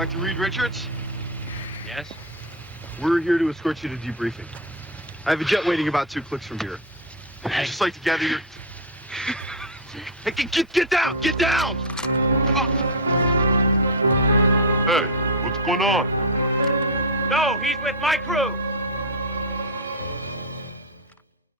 Dr. Reed Richards? Yes? We're here to escort you to debriefing. I have a jet waiting about 2 clicks from here. I'd just like to gather your... Hey, get down! Get down! Hey, what's going on? No, he's with my crew.